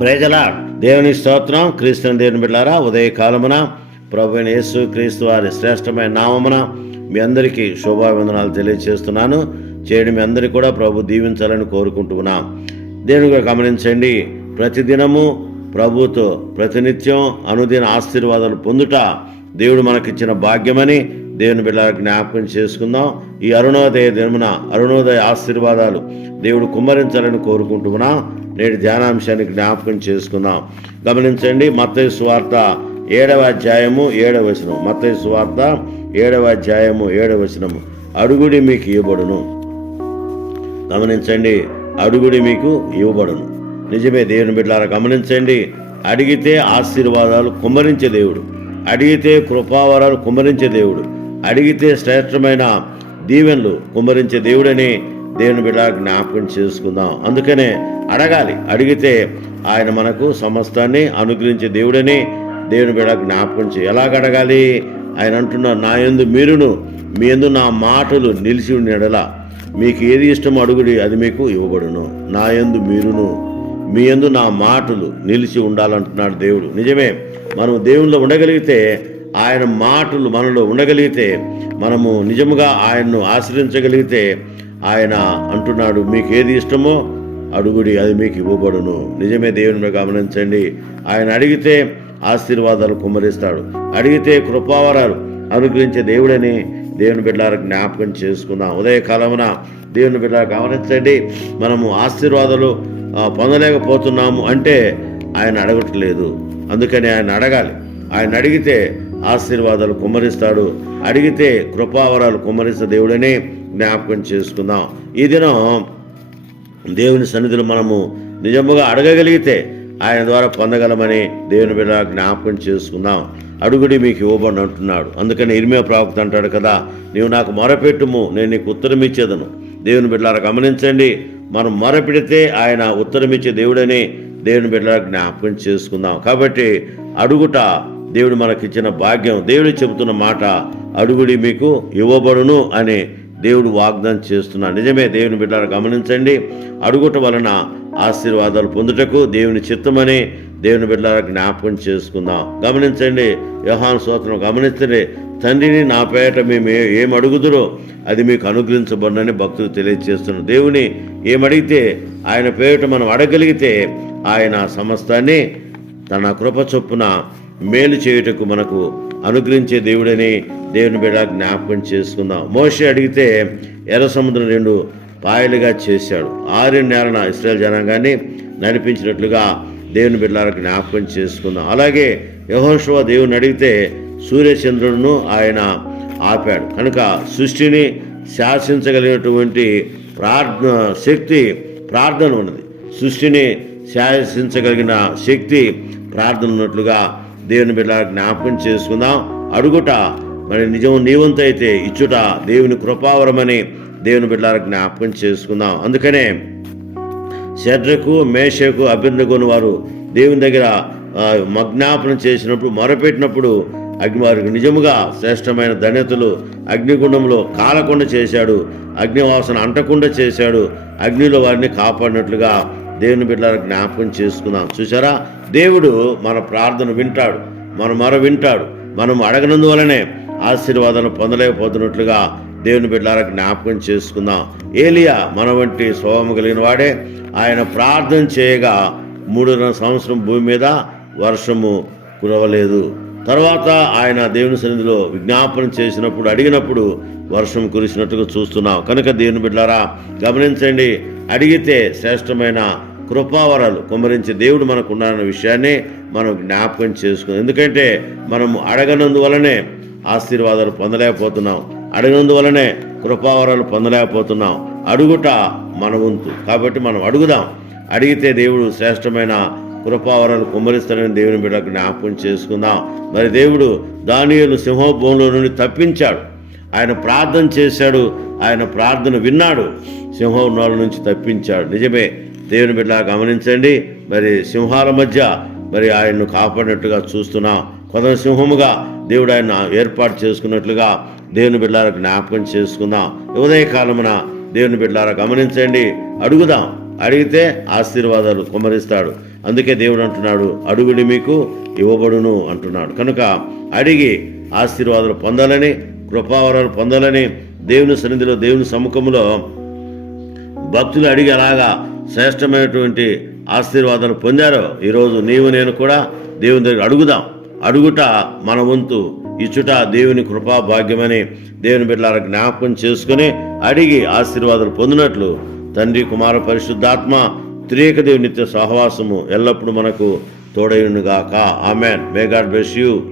ప్రజల దేవుని స్తోత్రం. క్రీస్తుని దేవుని బిడ్డారా ఉదయ కాలమున ప్రభు యేసు క్రీస్తు వారి శ్రేష్టమైన నామమున మీ అందరికీ శుభాభివందనాలు తెలియజేస్తున్నాను చేయడం మీ అందరికీ కూడా ప్రభు దీవించాలని కోరుకుంటున్నాం. దేవుని కూడా గమనించండి ప్రతిదినము ప్రభుతో ప్రతినిత్యం అనుదిన ఆశీర్వాదాలు పొందుట దేవుడు మనకిచ్చిన భాగ్యమని దేవుని బిడ్డ జ్ఞాపకం చేసుకుందాం. ఈ అరుణోదయ దినమున అరుణోదయ ఆశీర్వాదాలు దేవుడు కుమ్మరించాలని కోరుకుంటున్నా. నేటి ధ్యానాంశాన్ని జ్ఞాపకం చేసుకుందాం. గమనించండి మత్తయి సువార్త ఏడవ అధ్యాయము ఏడవ వచనం మత్తయి సువార్త ఏడవ అధ్యాయము ఏడవ వచనము. అడుగుడి మీకు ఇవ్వబడును. గమనించండి అడుగుడి మీకు ఇవ్వబడును. నిజమే దేవుని బిడ్డలారా గమనించండి. అడిగితే ఆశీర్వాదాలు కుమ్మరించే దేవుడు. అడిగితే కృపావరాలు కుమ్మరించే దేవుడు. అడిగితే శ్రేష్టమైన దీవెనలు కుమరించే దేవుడని దేవుని బిడ్డ జ్ఞాపకం చేసుకుందాం. అందుకనే అడగాలి. అడిగితే ఆయన మనకు సమస్తాన్ని అనుగ్రహించే దేవుడని దేవుని బిడ్డ జ్ఞాపకం చేయాలి ఎలాగ అడగాలి? ఆయన అంటున్నారు నా యందు మీరును మీ యందు నా మాటలు నిలిచి ఉండేలా మీకు ఏది ఇష్టమో అడుగుడి అది మీకు ఇవ్వబడును. నా యందు మీరును మీ ఎందు నా మాటలు నిలిచి ఉండాలంటున్నాడు దేవుడు. నిజమే మనం దేవుళ్ళు ఉండగలిగితే ఆయన మాటలు మనలో ఉండగలిగితే మనము నిజముగా ఆయన్ను ఆశ్రయించగలిగితే ఆయన అంటున్నాడు మీకు ఏది ఇష్టమో అడుగుడి అది మీకు ఇవ్వబడును. నిజమే దేవుని గమనించండి. ఆయన అడిగితే ఆశీర్వాదాలు కుమ్మరిస్తాడు. అడిగితే కృపావరాలు అనుగ్రహించే దేవుడని దేవుని బిడ్డలకు జ్ఞాపకం చేసుకుందాం. ఉదయకాలమున దేవుని బిడ్డలకు గమనించండి మనము ఆశీర్వాదాలు పొందలేకపోతున్నాము అంటే ఆయన అడగట్లేదు. అందుకని ఆయన అడగాలి. ఆయన అడిగితే ఆశీర్వాదాలు కుమ్మరిస్తాడు. అడిగితే కృపావరాలు కుమ్మరిస్తే దేవుడనే జ్ఞాపకం చేసుకుందాం. ఈ దినం దేవుని సన్నిధిలో మనము నిజముగా అడగగలిగితే ఆయన ద్వారా పొందగలమని దేవుని బిడ్డ జ్ఞాపకం చేసుకుందాం. అడుగుడి మీకు ఇవ్వబడి అంటున్నాడు. అందుకని ఇరిమే ప్రావక్త అంటాడు కదా నీవు నాకు మొరపెట్టుము నేను నీకు ఉత్తరం ఇచ్చేదను. దేవుని బిడ్డలారా గమనించండి మనం మొరపెడితే ఆయన ఉత్తరం ఇచ్చే దేవుడని దేవుని బిడ్డలారా జ్ఞాపకం చేసుకుందాం. కాబట్టి అడుగుట దేవుడు మనకిచ్చిన భాగ్యం దేవుడు చెబుతున్న మాట అడుగుడి మీకు ఇవ్వబడును అని దేవుడు వాగ్దానం చేస్తున్నాడు. నిజమే దేవుని బిడ్డలు గమనించండి. అడుగుట వలన ఆశీర్వాదాలు పొందుటకు దేవుని చిత్తమని దేవుని బిడ్డల జ్ఞాపకం చేసుకుందాం. గమనించండి యోహాను సోత్రం గమనించండి తండ్రిని నా పేట మేము ఏం అడుగుదురో అది మీకు అనుగ్రహించబడినని భక్తులు తెలియజేస్తున్నారు. దేవుని ఏమడిగితే ఆయన పేరిట మనం అడగలిగితే ఆయన సమస్తాన్ని తన కృప చొప్పున మేలు చేయుటకు మనకు అనుగ్రహించే దేవుడని దేవుని బిడ్డ జ్ఞాపకం చేసుకుందాం. మోషే అడిగితే ఎర్ర సముద్రం రెండు పాయలుగా చేశాడు. ఆరు నేలన ఇస్రాయల్ జనాంగాన్ని నడిపించినట్లుగా దేవుని బిడ్డలకు జ్ఞాపకం చేసుకుందాం. అలాగే యహోషువ దేవుని అడిగితే సూర్యచంద్రుడును ఆయన ఆపాడు. కనుక సృష్టిని శాసించగలిగినటువంటి ప్రార్థన శక్తి ప్రార్థన ఉన్నది. సృష్టిని శాసించగలిగిన శక్తి ప్రార్థన ఉన్నట్లుగా దేవుని బిడ్డ జ్ఞాపకం చేసుకుందాం. అడుగుట మరి నిజం నీవంతైతే ఇచ్చుట దేవుని కృపావరమని దేవుని బిడ్డలారా జ్ఞాపకం చేసుకుందాం. అందుకనే శడ్రకు మేషకు అభినందగుని వారు దేవుని దగ్గర మజ్ఞాపనం చేసినప్పుడు మొరపెట్టినప్పుడు అగ్ని వారికి నిజముగా శ్రేష్టమైన ధన్యతలు. అగ్నిగుండంలో కాలకుండా చేశాడు. అగ్నివాసన అంటకుండా చేశాడు. అగ్నిలో వారిని కాపాడినట్లుగా దేవుని బిడ్డల జ్ఞాపకం చేసుకుందాం. చూసారా దేవుడు మన ప్రార్థన వింటాడు మన మర వింటాడు మనం అడగనందువలనే ఆశీర్వాదాలను పొందలేకపోతున్నట్లుగా దేవుని బిడ్డలారా జ్ఞాపకం చేసుకుందాం. ఏలియా మన వంటి స్వభావం కలిగిన వాడే ఆయన ప్రార్థన చేయగా మూడున్నర సంవత్సరం భూమి మీద వర్షము కురవలేదు. తర్వాత ఆయన దేవుని సన్నిధిలో విజ్ఞాపన చేసినప్పుడు అడిగినప్పుడు వర్షం కురిసినట్టుగా చూస్తున్నాం. కనుక దేవుని బిడ్డారా గమనించండి అడిగితే శ్రేష్టమైన కృపావరాలు కుమరించి దేవుడు మనకు ఉన్నాడన్న విషయాన్ని మనం జ్ఞాపకం చేసుకుందాం ఎందుకంటే మనం అడగనందువలనే ఆశీర్వాదాలు పొందలేకపోతున్నాం. అడగనందువలనే కృపావరాలు పొందలేకపోతున్నాం. అడుగుట మన వంతు. కాబట్టి మనం అడుగుదాం. అడిగితే దేవుడు శ్రేష్టమైన కృపావరాలు కుమ్మరిస్తాడని దేవుని బిడ్డ జ్ఞాపకం చేసుకుందాం. మరి దేవుడు దానియులు సింహభూమిలో నుండి తప్పించాడు. ఆయన ప్రార్థన చేశాడు. ఆయన ప్రార్థన విన్నాడు. సింహం నోళ్ళ నుంచి తప్పించాడు. నిజమే. దేవుని బిడ్డ గమనించండి. మరి సింహాల మధ్య మరి ఆయన్ను కాపాడినట్టుగా చూస్తున్నాం కొత్త సింహముగా దేవుడు ఆయన ఏర్పాటు చేసుకున్నట్లుగా దేవుని బిడ్డలకు జ్ఞాపకం చేసుకుందాం. ఉదయ కాలమున దేవుని బిడ్డలారా గమనించండి. అడుగుదాం. అడిగితే ఆశీర్వాదాలు కుమరిస్తాడు. అందుకే దేవుడు అంటున్నాడు అడుగుడి మీకు ఇవ్వబడును అంటున్నాడు. కనుక అడిగి ఆశీర్వాదాలు పొందాలని కృపావరాలు పొందాలని దేవుని సన్నిధిలో దేవుని సముఖంలో భక్తులు అడిగి అలాగా శ్రేష్టమైనటువంటి ఆశీర్వాదాలు పొందారో ఈరోజు నీవు నేను కూడా దేవుని దగ్గర అడుగుదాం. అడుగుట మన వంతు. ఇచ్చుట దేవుని కృపా భాగ్యమని దేవుని బిడ్డల జ్ఞాపకం చేసుకుని అడిగి ఆశీర్వాదాలు పొందినట్లు తండ్రి కుమార పరిశుద్ధాత్మ త్రియేక దేవుని నిత్య సహవాసము ఎల్లప్పుడూ మనకు తోడైనగాక amen. May God bless you